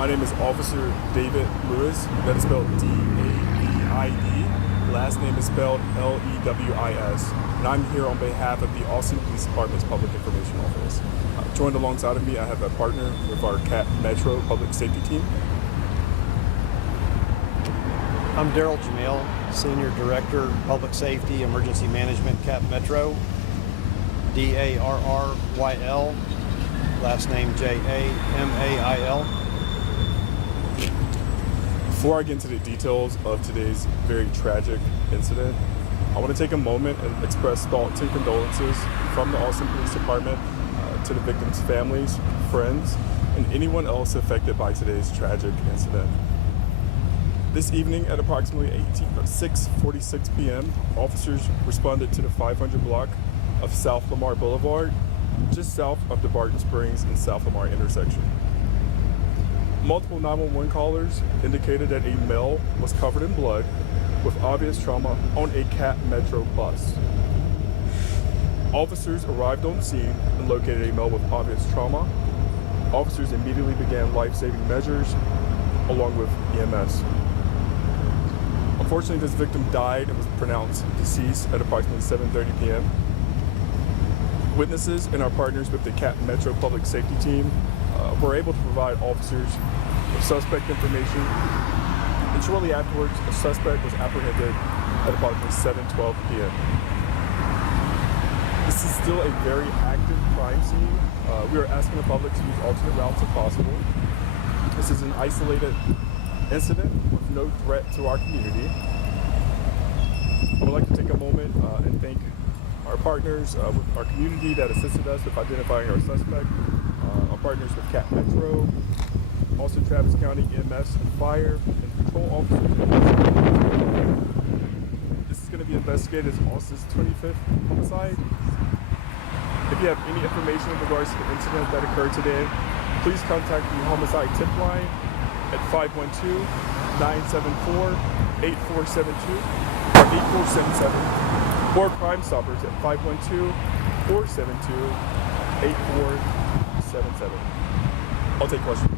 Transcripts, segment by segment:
My name is Officer David Lewis. That is spelled D-A-V-I-D. Last name is spelled L-E-W-I-S. And I'm here on behalf of the Austin Police Department's Public Information Office. Joined alongside of me, I have a partner with our CAT Metro Public Safety Team. I'm Daryl Jamil, Senior Director, Public Safety, Emergency Management, CAT Metro. D-A-R-R-Y-L, last name J-A-M-A-I-L. Before I get into the details of today's very tragic incident, I want to take a moment and express thoughts and condolences from the Austin Police Department to the victims' families, friends, and anyone else affected by today's tragic incident. This evening at approximately 6:46 p.m., officers responded to the 500 block of South Lamar Boulevard, just south of the Barton Springs and South Lamar intersection. Multiple 911 callers indicated that a male was covered in blood with obvious trauma on a CAT Metro bus. Officers arrived on scene and located a male with obvious trauma. Officers immediately began life-saving measures along with EMS. Unfortunately, this victim died and was pronounced deceased at approximately 7:30 p.m. Witnesses and our partners with the CAT Metro Public Safety Team were able to provide officers with suspect information, and shortly afterwards, a suspect was apprehended at approximately 7:12 p.m. This is still a very active crime scene. We are asking the public to use alternate routes if possible. This is an isolated incident with no threat to our community. I would like to take a moment and thank our partners with our community that assisted us with identifying our suspect, our partners with CAT Metro, also Travis County EMS and Fire, and patrol officers. This is going to be investigated as Austin's 25th homicide. If you have any information in regards to the incident that occurred today, please contact the homicide tip line at 512-974-8472 or 8477. Or Crime Stoppers at 512-472-8477. I'll take questions.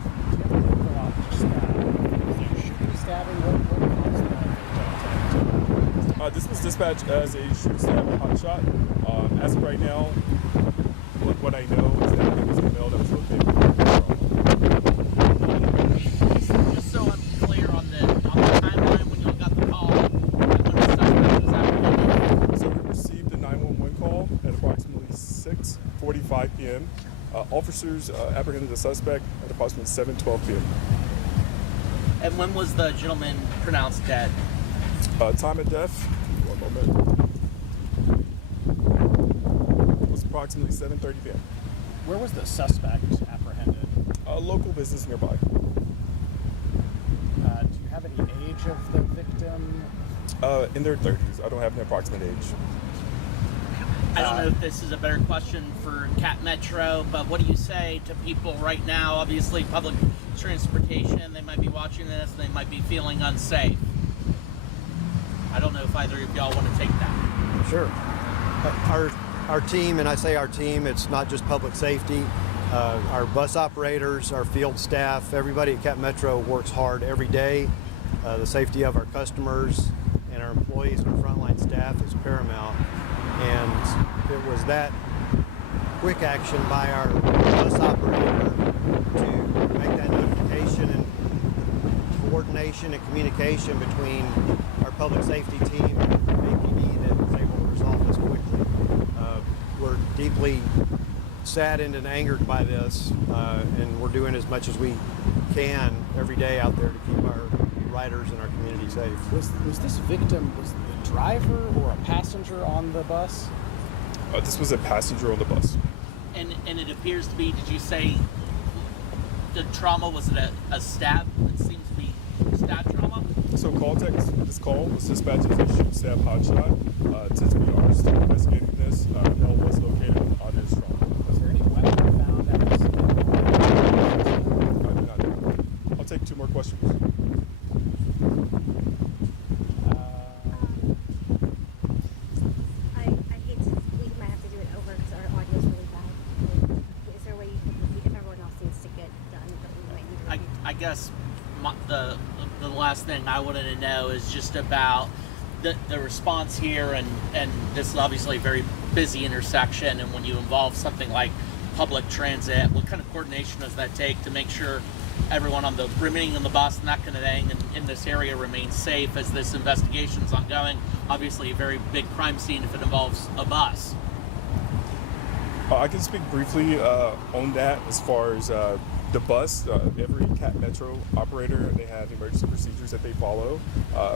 This was dispatched as a shoot stab hot shot. As of right now, what I know is that it was a male that was located. Just so I'm clear on the timeline when you got the call, and when the suspect was apprehended. So we received a 911 call at approximately 6:45 p.m. Officers apprehended the suspect at approximately 7:12 p.m. And when was the gentleman pronounced dead? Time of death, one moment, was approximately 7:30 p.m. Where was the suspect apprehended? A local business nearby. Do you have any age of the victim? In their 30s. I don't have an approximate age. I don't know if this is a better question for CAT Metro, but what do you say to people right now? Obviously, public transportation, they might be watching this, and they might be feeling unsafe. I don't know if either of y'all want to take that. Sure. Our team, and I say our team, it's not just public safety. Our bus operators, our field staff, everybody at CAT Metro works hard every day. The safety of our customers and our employees and our frontline staff is paramount. And it was that quick action by our bus operator to make that notification and coordination and communication between our public safety team and APD that was able to resolve this quickly. We're deeply saddened and angered by this, and we're doing as much as we can every day out there to keep our riders and our community safe. Was this victim, was the driver or a passenger on the bus? This was a passenger on the bus. And it appears to be, did you say the trauma, was it a stab? It seems to be stab trauma? So this call was dispatched as a shoot stab hot shot. Since we are still investigating this, male was located with obvious trauma. Was there any weapon found at the scene? I do not know. I'll take two more questions. I hate to, we might have to do it over because our audio is really bad. Is there a way you can, if everyone else needs to get done, but we might need to guess the last thing I wanted to know is just about the response here, and this is obviously a very busy intersection, and when you involve something like public transit, what kind of coordination does that take to make sure everyone remaining on the bus and that kind of thing in this area remains safe as this investigation is ongoing? Obviously a very big crime scene if it involves a bus. I can speak briefly on that as far as the bus. Every CAT Metro operator, they have emergency procedures that they follow.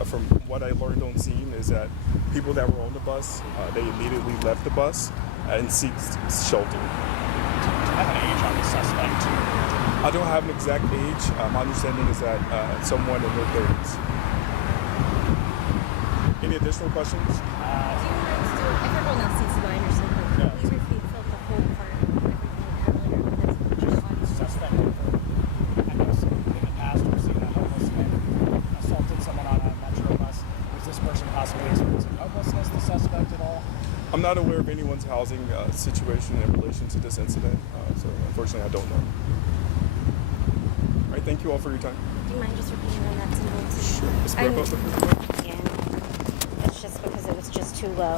From what I learned on scene is that people that were on the bus, they immediately left the bus and seeked shelter. Do you have an age on the suspect? I don't have an exact age. My understanding is that someone in their 30s. Any additional questions? Do you mind still, if everyone else needs to go, I understand, but Yeah. please repeat the whole part of everything earlier with this audio. Suspect, I know in the past we've seen a homeless man assaulted someone on a metro bus. Was this person possibly experiencing homelessness, the suspect, at all? I'm not aware of anyone's housing situation in relation to this incident, so unfortunately I don't know. All right, thank you all for your time. Do you mind just repeating the nuts and bolts? Sure. Let's wrap up the first one. Yeah. It's just because it was just too low.